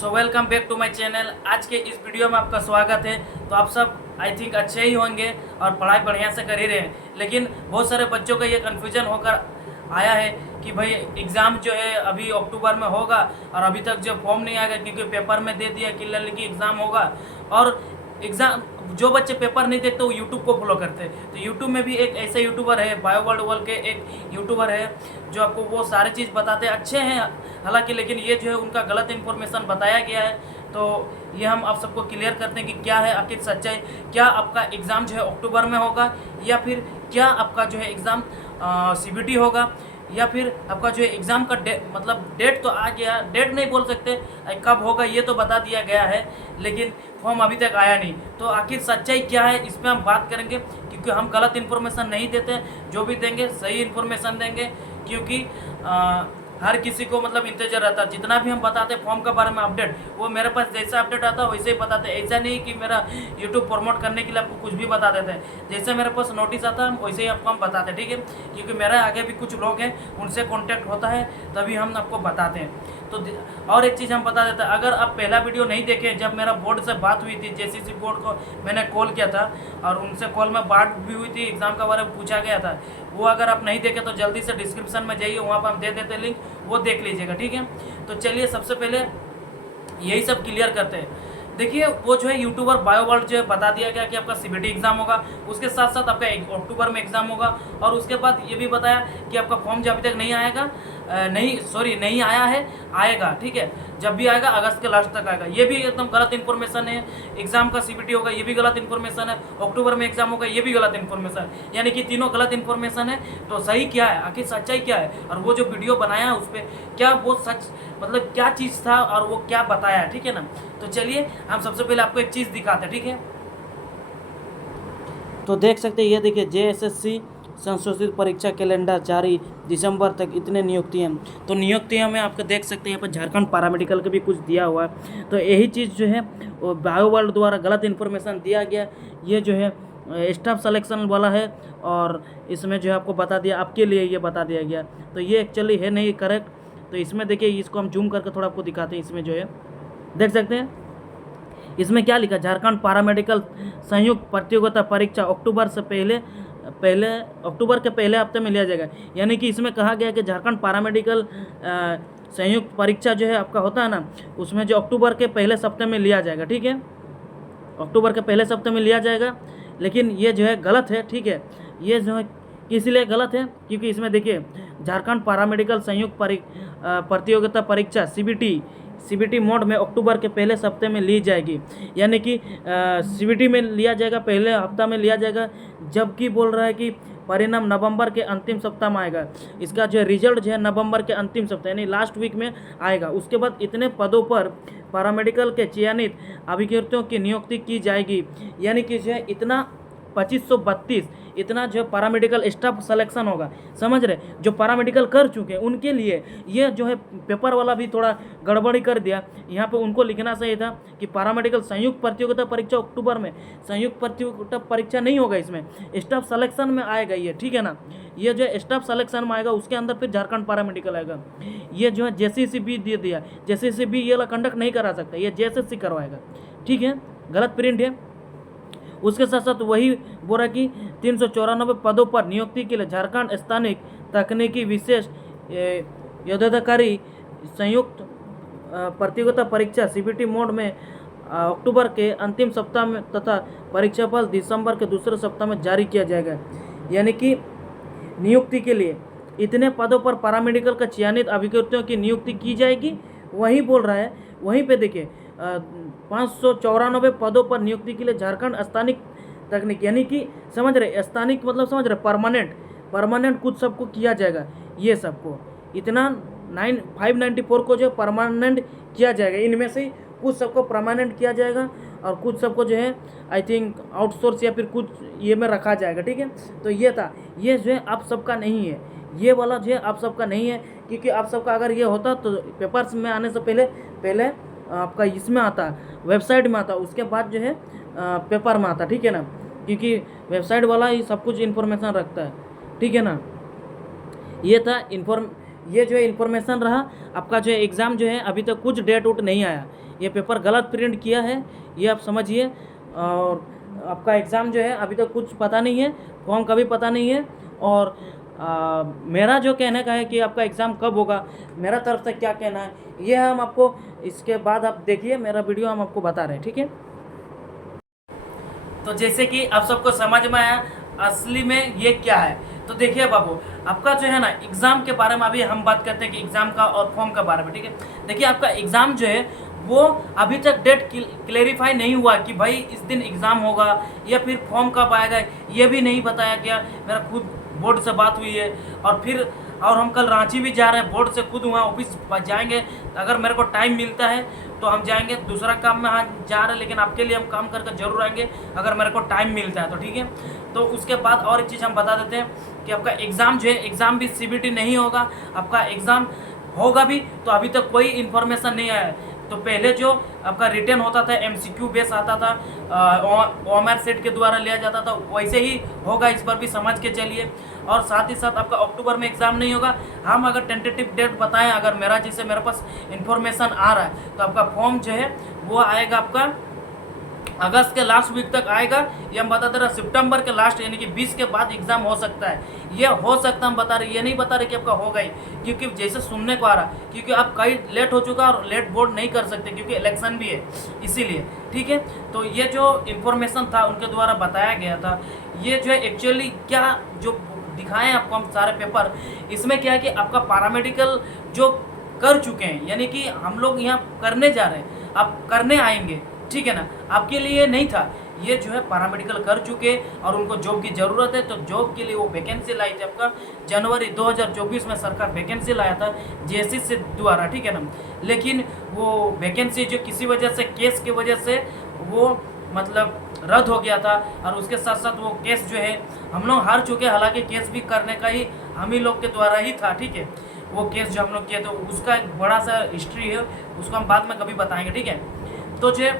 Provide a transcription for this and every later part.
So welcome back to my channel. आज के इस वीडियो में आपका स्वागत है। तो आप सब आई थिंक अच्छे ही होंगे और पढ़ाई बढ़िया से कर ही रहे हैं, लेकिन बहुत सारे बच्चों का ये कन्फ्यूजन होकर आया है कि भाई एग्ज़ाम जो है अभी अक्टूबर में होगा और अभी तक जो फॉर्म नहीं आएगा, क्योंकि पेपर में दे दिया क्लियरली कि एग्ज़ाम होगा। और एग्ज़ाम जो बच्चे पेपर नहीं देखते वो यूट्यूब को फॉलो करते हैं। तो यूट्यूब में भी एक ऐसे यूट्यूबर है, बायो वर्ल्ड वर्ल्ड के एक यूट्यूबर है जो आपको वो सारे चीज़ बताते हैं, अच्छे हैं हालांकि, लेकिन ये जो है उनका गलत इन्फॉर्मेशन बताया गया है। तो ये हम आप सबको क्लियर करते हैं कि क्या है आखिर सच्चाई। क्या आपका एग्ज़ाम जो है अक्टूबर में होगा, या फिर क्या आपका जो है एग्ज़ाम CBT होगा, या फिर आपका जो है एग्ज़ाम का मतलब डेट तो आ गया, डेट नहीं बोल सकते कब होगा, ये तो बता दिया गया है, लेकिन फॉर्म अभी तक आया नहीं। तो आखिर सच्चाई क्या है इस पर हम बात करेंगे, क्योंकि हम गलत इन्फॉर्मेशन नहीं देते हैं, जो भी देंगे सही इन्फॉर्मेशन देंगे। क्योंकि हर किसी को मतलब इंतजार रहता है, जितना भी हम बताते हैं फॉर्म के बारे में अपडेट, वो मेरे पास जैसा अपडेट आता है वैसे ही बताते हैं। ऐसा नहीं कि मेरा यूट्यूब प्रमोट करने के लिए आपको कुछ भी बता देते हैं, जैसे मेरे पास नोटिस आता है वैसे ही आपको हम बताते हैं, ठीक है। क्योंकि मेरे आगे भी कुछ लोग हैं, उनसे कॉन्टैक्ट होता है तभी हम आपको बताते हैं। तो और एक चीज़ हम बता देते हैं, अगर आप पहला वीडियो नहीं देखें, जब मेरा बोर्ड से बात हुई थी, JCC बोर्ड को मैंने कॉल किया था और उनसे कॉल में बात भी हुई थी, एग्ज़ाम के बारे में पूछा गया था, वो अगर आप नहीं देखें तो जल्दी से डिस्क्रिप्शन में जाइए, वहाँ पर हम दे देते हैं लिंक, वो देख लीजिएगा, ठीक है। तो चलिए सबसे पहले यही सब क्लियर करते हैं। देखिए वो जो है यूट्यूबर बायो वर्ल्ड जो है बता दिया गया कि आपका CBT एग्ज़ाम होगा, उसके साथ साथ आपका अक्टूबर में एग्ज़ाम होगा, और उसके बाद ये भी बताया कि आपका फॉर्म जो अभी तक नहीं आएगा, नहीं आया है, आएगा, ठीक है, जब भी आएगा अगस्त के लास्ट तक आएगा। ये भी एकदम गलत इन्फॉर्मेशन है। एग्ज़ाम का CBT होगा, ये भी गलत इन्फॉर्मेशन है। अक्टूबर में एग्ज़ाम होगा, ये भी गलत इन्फॉर्मेशन है। यानी कि तीनों गलत इन्फॉर्मेशन है। तो सही क्या है, आखिर सच्चाई क्या है, और वो जो वीडियो बनाया है उस पर क्या वो सच मतलब क्या चीज़ था और वो क्या बताया है, ठीक है ना। तो चलिए हम सबसे पहले आपको एक चीज़ दिखाते हैं, ठीक है। तो देख सकते हैं, ये देखिए JSSC संशोधित परीक्षा कैलेंडर जारी दिसंबर तक, इतने नियुक्तियाँ। तो नियुक्तियाँ में आपको देख सकते हैं यहाँ पर झारखंड पैरामेडिकल का भी कुछ दिया हुआ है। तो यही चीज़ जो है वो बायो वर्ल्ड द्वारा गलत इन्फॉर्मेशन दिया गया। ये जो है स्टाफ सिलेक्शन वाला है, और इसमें जो है आपको बता दिया, आपके लिए ये बता दिया गया। तो ये एक्चुअली है नहीं करेक्ट। तो इसमें देखिए, इसको हम जूम करके थोड़ा आपको दिखाते हैं। इसमें जो है देख सकते हैं, इसमें क्या लिखा, झारखंड पैरामेडिकल संयुक्त प्रतियोगिता परीक्षा अक्टूबर से अक्टूबर के पहले हफ्ते में लिया जाएगा। यानी कि इसमें कहा गया कि झारखंड पैरामेडिकल संयुक्त परीक्षा जो है आपका होता है ना, उसमें जो अक्टूबर के पहले सप्ताह में लिया जाएगा, ठीक है, अक्टूबर के पहले सप्ताह में लिया जाएगा। लेकिन ये जो है गलत है, ठीक है। ये जो है इसलिए गलत है क्योंकि इसमें देखिए, झारखंड पैरामेडिकल संयुक्त प्रतियोगिता परीक्षा CBT मोड में अक्टूबर के पहले सप्ताह में ली जाएगी। यानी कि CBT में लिया जाएगा, पहले हफ्ता में लिया जाएगा, जबकि बोल रहा है कि परिणाम नवंबर के अंतिम सप्ताह में आएगा। इसका जो है रिजल्ट जो है नवंबर के अंतिम सप्ताह यानी लास्ट वीक में आएगा। उसके बाद इतने पदों पर पैरामेडिकल के चयनित अभ्यर्थियों की नियुक्ति की जाएगी। यानी कि जो है इतना 2532 इतना जो पैरामेडिकल स्टाफ सिलेक्शन होगा, समझ रहे, जो पैरामेडिकल कर चुके हैं उनके लिए। ये जो है पेपर वाला भी थोड़ा गड़बड़ी कर दिया। यहाँ पे उनको लिखना सही था कि पैरामेडिकल संयुक्त प्रतियोगिता परीक्षा अक्टूबर में, संयुक्त प्रतियोगिता परीक्षा नहीं होगा, इसमें स्टाफ सिलेक्शन में आएगा ये, ठीक है ना। ये जो है स्टाफ सिलेक्शन में आएगा, उसके अंदर फिर झारखंड पैरामेडिकल आएगा। ये जो है JCC भी दे दिया, JCC भी ये कंडक्ट नहीं करा सकता, ये JSSC करवाएगा, ठीक है, गलत प्रिंट है। उसके साथ साथ वही बोल रहा कि 394 पदों पर नियुक्ति के लिए झारखंड स्थानिक तकनीकी विशेष योद्धाधिकारी संयुक्त प्रतियोगिता परीक्षा CBT मोड में अक्टूबर के अंतिम सप्ताह में तथा परीक्षा फल दिसंबर के दूसरे सप्ताह में जारी किया जाएगा। यानी कि नियुक्ति के लिए इतने पदों पर पैरामेडिकल का चयनित अभ्यर्थियों की नियुक्ति की जाएगी, वही बोल रहा है। वहीं पे देखिए 594 पदों पर नियुक्ति के लिए झारखंड स्थानिक तकनीक, यानी कि समझ रहे, स्थानिक मतलब समझ रहे, परमानेंट कुछ सबको किया जाएगा। ये सबको इतना 594 को जो परमानेंट किया जाएगा, इनमें से कुछ सबको परमानेंट किया जाएगा और कुछ सबको जो है आई थिंक आउटसोर्स या फिर कुछ ये में रखा जाएगा, ठीक है। तो ये था, ये जो है आप सबका नहीं है, ये वाला जो है आप सबका नहीं है। क्योंकि आप सबका अगर ये होता तो पेपर्स में आने से पहले आपका इसमें आता, वेबसाइट में आता, उसके बाद जो है पेपर में आता, ठीक है ना। क्योंकि वेबसाइट वाला ही सब कुछ इन्फॉर्मेशन रखता है, ठीक है ना। ये था ये जो है इन्फॉर्मेशन रहा। आपका जो है एग्ज़ाम जो है अभी तक कुछ डेट उट नहीं आया, ये पेपर गलत प्रिंट किया है, ये आप समझिए। और आपका एग्ज़ाम जो है अभी तक कुछ पता नहीं है, फॉर्म का भी पता नहीं है। और मेरा जो कहने का है कि आपका एग्ज़ाम कब होगा, मेरा तरफ से क्या कहना है, ये हम आपको इसके बाद आप देखिए मेरा वीडियो, हम आपको बता रहे हैं, ठीक है। तो जैसे कि आप सबको समझ में आया असली में ये क्या है, तो देखिए बाबू, आपका जो है ना एग्ज़ाम के बारे में अभी हम बात करते हैं कि एग्ज़ाम का और फॉर्म के बारे में, ठीक है। देखिए आपका एग्ज़ाम जो है वो अभी तक डेट क्लेरिफाई नहीं हुआ कि भाई इस दिन एग्ज़ाम होगा या फिर फॉर्म कब आएगा, ये भी नहीं बताया गया। मेरा खुद बोर्ड से बात हुई है, और हम कल रांची भी जा रहे हैं, बोर्ड से खुद वहाँ ऑफिस जाएंगे। अगर मेरे को टाइम मिलता है तो हम जाएंगे, दूसरा काम में हाँ जा रहे हैं, लेकिन आपके लिए हम काम करके जरूर आएंगे अगर मेरे को टाइम मिलता है तो, ठीक है। तो उसके बाद और एक चीज़ हम बता देते हैं कि आपका एग्ज़ाम जो है, एग्ज़ाम भी सीबीटी नहीं होगा, आपका एग्ज़ाम होगा भी तो अभी तक कोई इन्फॉर्मेशन नहीं आया है। तो पहले जो आपका रिटर्न होता था, एमसीक्यू बेस आता था, ओएमआर सेट के द्वारा लिया जाता था, वैसे ही होगा इस बार भी, समझ के चलिए। और साथ ही साथ आपका अक्टूबर में एग्ज़ाम नहीं होगा। हम अगर टेंटेटिव डेट बताएं, अगर मेरे पास इन्फॉर्मेशन आ रहा है, तो आपका फॉर्म जो है वो आएगा आपका अगस्त के लास्ट वीक तक आएगा। ये हम बता दे रहे, सितंबर के लास्ट यानी कि 20 के बाद एग्ज़ाम हो सकता है। ये हो सकता हम बता रहे, ये नहीं बता रहे कि आपका होगा ही, क्योंकि जैसे सुनने को आ रहा, क्योंकि आप कई लेट हो चुका और लेट बोर्ड नहीं कर सकते क्योंकि इलेक्शन भी है, इसीलिए, ठीक है। तो ये जो इन्फॉर्मेशन था उनके द्वारा बताया गया था, ये जो है एक्चुअली क्या जो दिखाएं आपको हम सारे पेपर, इसमें क्या है कि आपका पैरामेडिकल जो कर चुके हैं, यानी कि हम लोग यहाँ करने जा रहे हैं, आप करने आएंगे, ठीक है ना, आपके लिए नहीं था। ये जो है पैरामेडिकल कर चुके और उनको जॉब की ज़रूरत है, तो जॉब के लिए वो वैकेंसी लाई थी आपका जनवरी 2024 में, सरकार वैकेंसी लाया था जेएसएस से द्वारा, ठीक है ना। लेकिन वो वैकेंसी जो किसी वजह से, केस की वजह से वो मतलब रद्द हो गया था। और उसके साथ साथ वो केस जो है हम लोग हार चुके, हालांकि केस भी करने का ही हम ही लोग के द्वारा ही था, ठीक है। वो केस जो हम लोग किए, तो उसका एक बड़ा सा हिस्ट्री है, उसको हम बाद में कभी बताएंगे, ठीक है। तो जो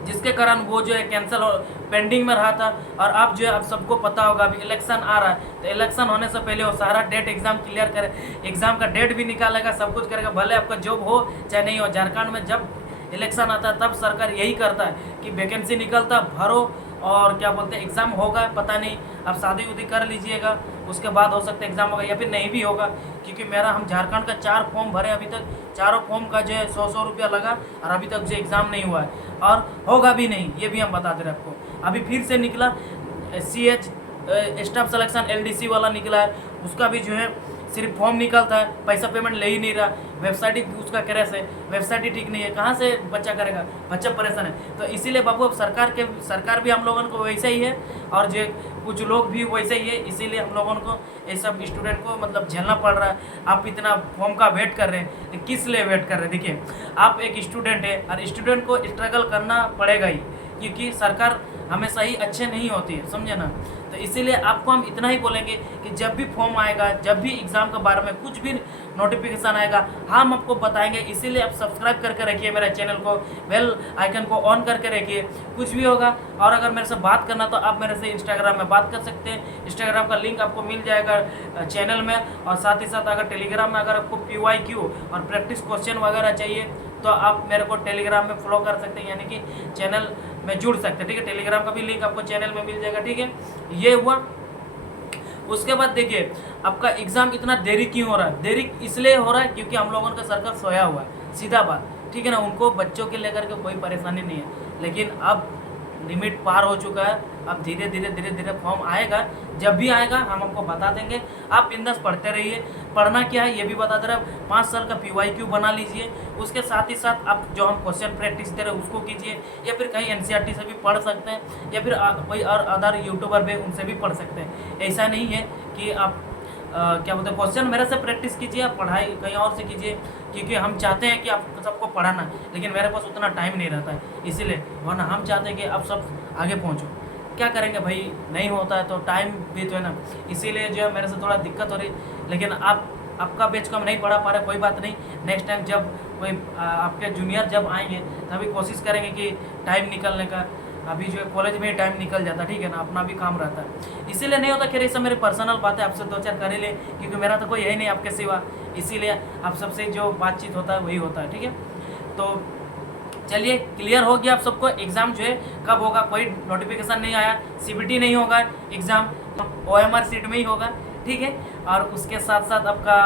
जिसके कारण वो जो है कैंसिल और पेंडिंग में रहा था। और अब जो है आप सबको पता होगा अभी इलेक्शन आ रहा है, तो इलेक्शन होने से पहले वो सारा डेट एग्ज़ाम क्लियर करे, एग्ज़ाम का डेट भी निकालेगा, सब कुछ करेगा, भले आपका जॉब हो चाहे नहीं हो। झारखंड में जब इलेक्शन आता है तब सरकार यही करता है कि वैकेंसी निकलता, भरो, और क्या बोलते हैं एग्ज़ाम होगा, पता नहीं, आप शादी उदी कर लीजिएगा, उसके बाद हो सकता है एग्ज़ाम होगा या फिर नहीं भी होगा। क्योंकि हम झारखंड का 4 फॉर्म भरे, अभी तक चारों फॉर्म का जो है 100-100 रुपया लगा, और अभी तक जो एग्ज़ाम नहीं हुआ है और होगा भी नहीं, ये भी हम बता दे रहे आपको। अभी फिर से निकला CH स्टाफ सिलेक्शन LDC वाला निकला है, उसका भी जो है सिर्फ फॉर्म निकलता है, पैसा पेमेंट ले ही नहीं रहा, वेबसाइट ही उसका क्रैश है, वेबसाइट ही ठीक नहीं है, कहाँ से बच्चा करेगा, बच्चा परेशान है। तो इसीलिए बाबू अब सरकार भी हम लोगों को वैसे ही है, और जो कुछ लोग भी वैसे ही है, इसीलिए हम लोगों को ये सब स्टूडेंट को मतलब झेलना पड़ रहा है। आप इतना फॉर्म का वेट कर रहे हैं, किस लिए वेट कर रहे हैं? देखिए, आप एक स्टूडेंट है और स्टूडेंट को स्ट्रगल करना पड़ेगा ही, क्योंकि सरकार हमेशा ही अच्छे नहीं होती है, समझे ना। तो इसीलिए आपको हम इतना ही बोलेंगे कि जब भी फॉर्म आएगा, जब भी एग्ज़ाम के बारे में कुछ भी नोटिफिकेशन आएगा, हम आपको बताएंगे। इसीलिए आप सब्सक्राइब करके रखिए मेरे चैनल को, बेल आइकन को ऑन करके रखिए, कुछ भी होगा। और अगर मेरे से बात करना तो आप मेरे से इंस्टाग्राम में बात कर सकते हैं, इंस्टाग्राम का लिंक आपको मिल जाएगा चैनल में। और साथ ही साथ अगर टेलीग्राम में अगर आपको PYQ और प्रैक्टिस क्वेश्चन वगैरह चाहिए तो आप मेरे को टेलीग्राम में फॉलो कर सकते हैं, यानी कि चैनल में जुड़ सकते हैं, ठीक है। टेलीग्राम का भी लिंक आपको चैनल में मिल जाएगा, ठीक है। ये हुआ। उसके बाद देखिए, आपका एग्ज़ाम इतना देरी क्यों हो रहा है? देरी इसलिए हो रहा है क्योंकि हम लोगों का सरकार सोया हुआ है, सीधा बात, ठीक है ना। उनको बच्चों के लेकर के कोई परेशानी नहीं है, लेकिन अब लिमिट पार हो चुका है। अब धीरे धीरे फॉर्म आएगा, जब भी आएगा हम आपको बता देंगे। आप बिंदास पढ़ते रहिए। पढ़ना क्या है ये भी बता दे रहा है, 5 साल का PYQ बना लीजिए। उसके साथ ही साथ आप जो हम क्वेश्चन प्रैक्टिस दे रहे हैं उसको कीजिए, या फिर कहीं NCERT से भी पढ़ सकते हैं, या फिर कोई और अदर यूट्यूबर भी उनसे भी पढ़ सकते हैं। ऐसा नहीं है कि आप क्या बोलते हैं, क्वेश्चन मेरे से प्रैक्टिस कीजिए, आप पढ़ाई कहीं और से कीजिए, क्योंकि हम चाहते हैं कि आप सबको पढ़ाना, लेकिन मेरे पास उतना टाइम नहीं रहता है, इसीलिए। वरना हम चाहते हैं कि आप सब आगे पहुँचो। क्या करेंगे भाई, नहीं होता है तो टाइम भी तो है ना, इसीलिए जो है मेरे से थोड़ा दिक्कत हो रही। लेकिन आपका बैच को हम नहीं पढ़ा पा रहे, कोई बात नहीं, नेक्स्ट टाइम जब कोई आपके जूनियर जब आएंगे तभी कोशिश करेंगे कि टाइम निकलने का। अभी जो है कॉलेज में टाइम निकल जाता है, ठीक है ना, अपना भी काम रहता है, इसीलिए नहीं होता। खैर ये सब मेरे पर्सनल बातें आपसे दो चार कर ही ले, क्योंकि मेरा तो कोई है ही नहीं आपके सिवा, इसीलिए आप सबसे जो बातचीत होता है वही होता है, ठीक है। तो चलिए क्लियर हो गया आप सबको। एग्ज़ाम जो है कब होगा, कोई नोटिफिकेशन नहीं आया, सीबीटी नहीं होगा, एग्ज़ाम ओएमआर सीट में ही होगा, ठीक है। और उसके साथ साथ आपका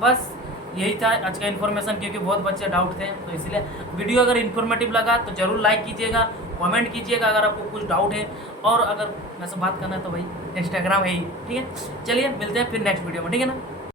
बस यही था आज का इन्फॉर्मेशन, क्योंकि बहुत बच्चे डाउट थे, तो इसलिए वीडियो अगर इन्फॉर्मेटिव लगा तो ज़रूर लाइक कीजिएगा, कमेंट कीजिएगा अगर आपको कुछ डाउट है, और अगर वैसे बात करना है तो भाई इंस्टाग्राम है ही, ठीक है। चलिए मिलते हैं फिर नेक्स्ट वीडियो में, ठीक है ना।